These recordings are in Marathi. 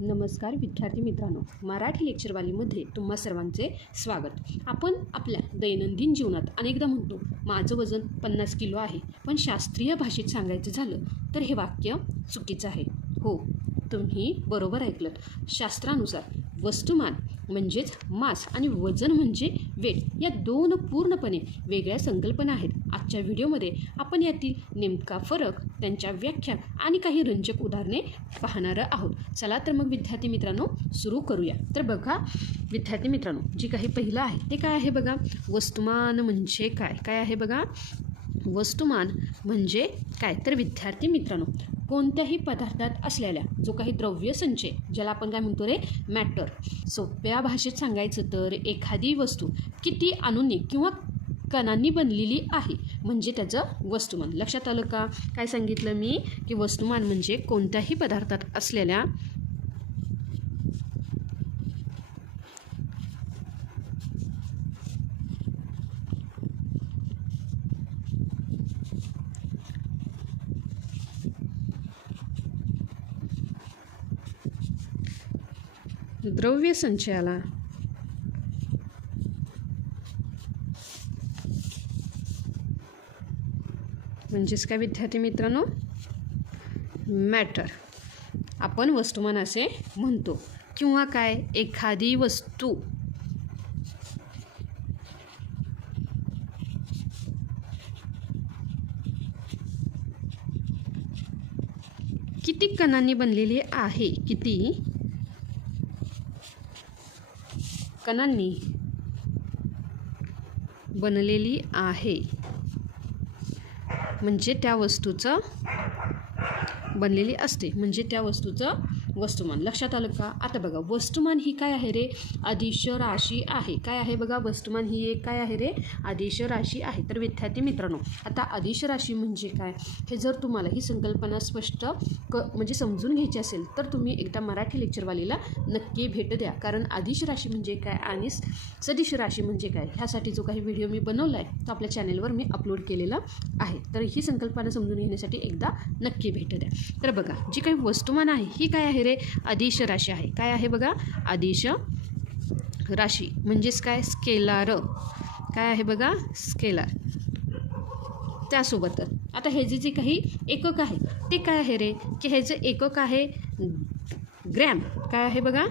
नमस्कार विद्यार्थी मित्रांनो, मराठी लेक्चरवालीमध्ये तुम्हा सर्वांचे स्वागत. आपण आपल्या दैनंदिन जीवनात अनेकदा म्हणतो माझं वजन 50 किलो आहे, पण शास्त्रीय भाषेत सांगायचं झालं तर हे वाक्य चुकीचं आहे. हो, तुम्ही बरोबर ऐकलं. शास्त्रानुसार वस्तुमान म्हणजेच मास आणि वजन म्हणजे वेट या दोन पूर्णपणे वेगळ्या संकल्पना आहेत. आजच्या व्हिडिओमध्ये आपण यातील नेमका फरक, त्यांच्या व्याख्या आणि काही रंजक उदाहरणे पाहणार आहोत. चला तर मग विद्यार्थी मित्रांनो सुरू करूया. तर बघा विद्यार्थी मित्रांनो, जे काही पहिलं आहे ते काय आहे बघा. वस्तुमान म्हणजे काय काय आहे बघा. वस्तुमान म्हणजे काय तर विद्यार्थी मित्रांनो, कोणत्याही पदार्थात असलेल्या जो काही द्रव्य संचय, ज्याला आपण काय म्हणतो रे, मॅटर. सोप्या भाषेत सांगायचं तर एखादी वस्तू किती अणूंनी किंवा कणांनी बनलेली आहे म्हणजे त्याचं वस्तुमान. लक्षात आलं का? काय सांगितलं मी की वस्तुमान म्हणजे कोणत्याही पदार्थात असलेल्या द्रव्य संचयाला म्हणजेच काय विद्यार्थी मित्रांनो, मॅटर आपण वस्तुमान असे म्हणतो. किंवा काय, एखादी वस्तू किती कणांनी बनलेली आहे, किती कणांनी बनलेली आहे म्हणजे त्या वस्तूचं बनलेली असते म्हणजे त्या वस्तूचं वस्तुमान. लक्षात आलं का? आता बघा, वस्तुमान ही काय आहे रे, अदिश राशी आहे. काय आहे बघा, वस्तुमान ही एक काय आहे रे, अदिश राशी आहे. तर विद्यार्थी मित्रांनो, आता अदिश राशी म्हणजे काय हे जर तुम्हाला ही संकल्पना स्पष्ट म्हणजे समजून घ्यायची असेल तर तुम्ही एकदा मराठी लेक्चरवालीला नक्की भेट द्या. कारण अदिश राशी म्हणजे काय आणि सदिश राशी म्हणजे काय ह्यासाठी जो काही व्हिडिओ मी बनवला आहे तो आपल्या चॅनेलवर मी अपलोड केलेला आहे. तर ही संकल्पना समजून घेण्यासाठी एकदा नक्की भेट द्या. तर बघा, जी काही वस्तुमान आहे ही काय आहे रे, अदिश राशी आहे. काय आहे बघा, अदिश राशी म्हणजेच काय, स्केलार. काय आहे बघा, स्केलार. त्यासोबत आता हे जे काही एकक आहे ते काय आहे रे, की हे जे एकक आहे ग्रॅम. काय आहे बघा,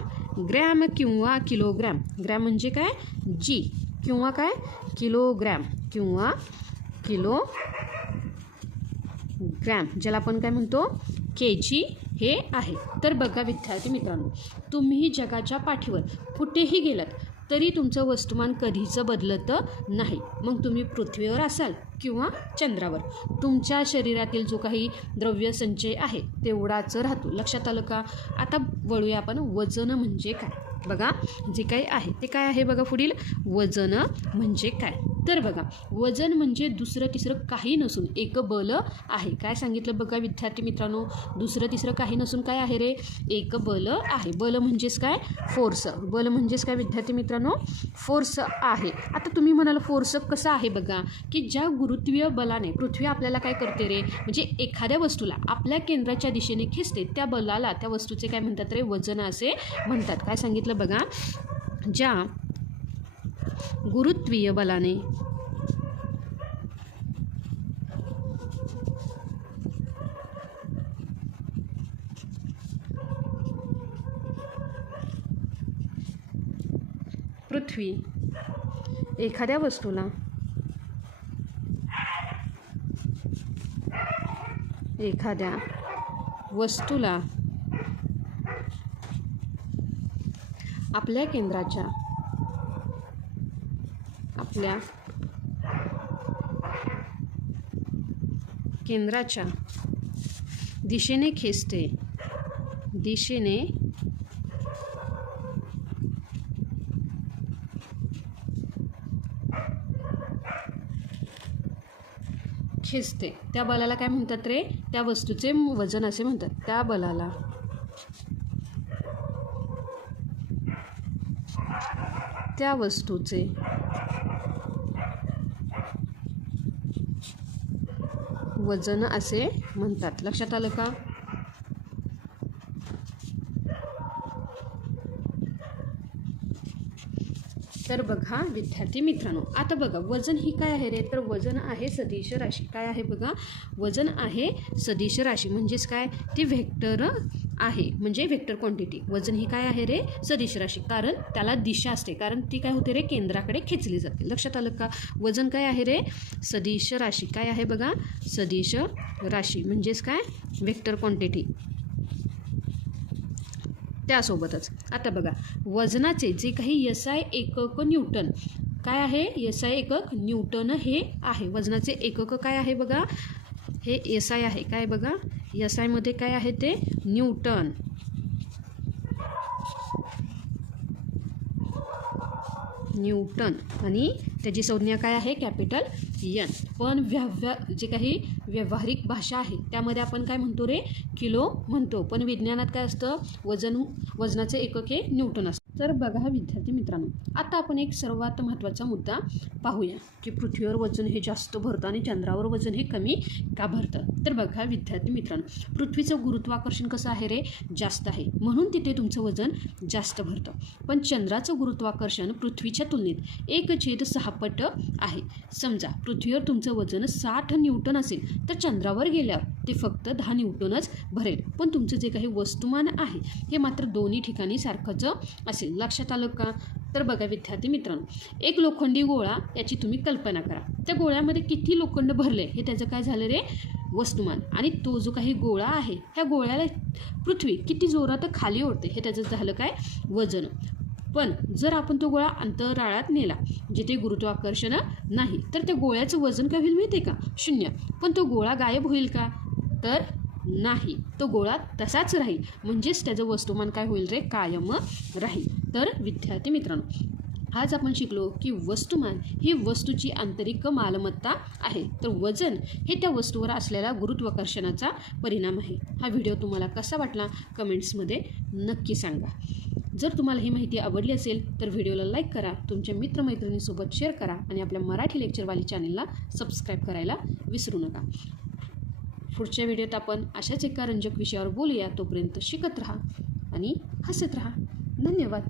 ग्रॅम किंवा किलोग्रॅम. ग्रॅम म्हणजे काय, जी, किंवा काय, किलोग्रॅम किंवा किलो ग्रॅम, ज्याला आपण काय म्हणतो केजी हे आहे. तर बघा विद्यार्थी मित्रांनो, तुम्ही जगाच्या पाठीवर कुठेही गेलात तरी तुमचं वस्तुमान कधीच बदलत नाही. मग तुम्ही पृथ्वीवर असाल किंवा चंद्रावर, तुमच्या शरीरातील जो काही द्रव्य संचय आहे तेवढाच राहतो. लक्षात आलं का? आता वळूया आपण वजन म्हणजे काय. बघा, जे काही आहे ते काय आहे बघा, पुढील वजन म्हणजे काय. तर बघा, वजन म्हणजे दुसरं तिसरं काही नसून एक बल आहे. काय सांगितलं बघा विद्यार्थी मित्रांनो, दुसरं तिसरं काही नसून काय आहे रे, एक बल आहे. बल म्हणजेच काय, फोर्स. बल म्हणजेच काय विद्यार्थी मित्रांनो, फोर्स आहे. आता तुम्ही म्हणाल फोर्स कसं आहे बघा, की ज्या गुरुत्वीय बलाने पृथ्वी आपल्याला काय करते रे, म्हणजे एखाद्या वस्तूला आपल्या केंद्राच्या दिशेने खेचते, त्या बलाला, त्या वस्तूचे काय म्हणतात रे, वजन असे म्हणतात. काय सांगितलं बघा, ज्या गुरुत्वीय बलाने पृथ्वी एखाद्या वस्तूला आपल्या केंद्राच्या दिशेने खेचते, त्या बलाला काय म्हणतात रे, त्या वस्तूचे वजन असे म्हणतात. त्या बलाला त्या वस्तूचे वजन असे म्हणतात. लक्षात आलं का? तर बघा विद्यार्थी मित्रांनो, आता बघा वजन ही काय आहे रे, तर वजन आहे सदिश राशी. काय आहे बघा, वजन आहे सदिश राशी म्हणजेच काय, ती व्हेक्टर आहे, म्हणजे व्हेक्टर क्वांटिटी. वजन ही काय आहे रे, सदिश राशी, कारण त्याला दिशा असते, कारण ती काय होते रे, केंद्राकडे खेचली जाते. लक्षात आलं का? वजन काय आहे रे, सदिश राशी. काय आहे बघा, सदिश राशी म्हणजेच काय, व्हेक्टर क्वांटिटी. त्यासोबतच आता बघा वजनाचे जे काही SI एकक न्यूटन, काय आहे, SI एकक न्यूटन हे आहे. वजनाचे एकक काय आहे बघा, हे SI आहे. काय बघा, SI मध्ये काय आहे ते न्यूटन. न्यूटन आणि त्याची संज्ञा काय आहे, कॅपिटल N. पण जे काही व्यावहारिक भाषा आहे त्यामध्ये आपण काय म्हणतो रे, किलो म्हणतो. पण विज्ञानात काय असतं, वजनाचे एकक हे न्यूटन असतं. तर बघा विद्यार्थी मित्रांनो, आता आपण एक सर्वात महत्त्वाचा मुद्दा पाहूया की पृथ्वीवर वजन हे जास्त भरतं आणि चंद्रावर वजन हे कमी का भरतं. तर बघा विद्यार्थी मित्रांनो, पृथ्वीचं गुरुत्वाकर्षण कसं आहे रे, जास्त आहे, म्हणून तिथे तुमचं वजन जास्त भरतं. पण चंद्राचं गुरुत्वाकर्षण पृथ्वीच्या तुलनेत 1/6 पट आहे. समजा पृथ्वीवर तुमचं वजन 60 न्यूटन असेल तर चंद्रावर गेल्यावर ते फक्त 10 न्यूटनच भरेल. पण तुमचं जे काही वस्तुमान आहे हे मात्र दोन्ही ठिकाणी सारखंच असेल. लक्षात आलं का? तर बघा विद्यार्थी मित्रांनो, एक लोखंडी गोळा याची तुम्ही कल्पना करा. त्या गोळ्यामध्ये किती लोखंड भरले हे त्याचं काय झालं रे, वस्तुमान. आणि तो जो काही गोळा आहे ह्या गोळ्याला पृथ्वी किती जोरात खाली ओढते हे त्याचं झालं काय, वजन. पण जर आपण तो गोळा अंतराळात नेला जिथे गुरुत्वाकर्षण नाही तर त्या गोळ्याचं वजन काय होईल माहिती आहे का, 0. पण तो गोळा गायब होईल का, तर नाही, तो गोळा तसाच राहील. म्हणजेच त्याचं वस्तुमान काय होईल रे, कायम राहील. तर विद्यार्थी मित्रांनो, आज आपण शिकलो की वस्तुमान ही वस्तूची आंतरिक मालमत्ता आहे, तर वजन हे त्या वस्तूवर असलेल्या गुरुत्वाकर्षणाचा परिणाम आहे. हा व्हिडिओ तुम्हाला कसा वाटला कमेंट्समध्ये नक्की सांगा. जर तुम्हाला ही माहिती आवडली असेल तर व्हिडिओला लाईक करा, तुमच्या मित्रमैत्रिणींसोबत शेअर करा आणि आपल्या मराठी लेक्चरवाली चॅनलला सबस्क्राईब करायला विसरू नका. पुढच्या व्हिडिओत आपण अशाच एका रंजक विषयावर बोलूया. तोपर्यंत शिकत राहा आणि हसत राहा. धन्यवाद.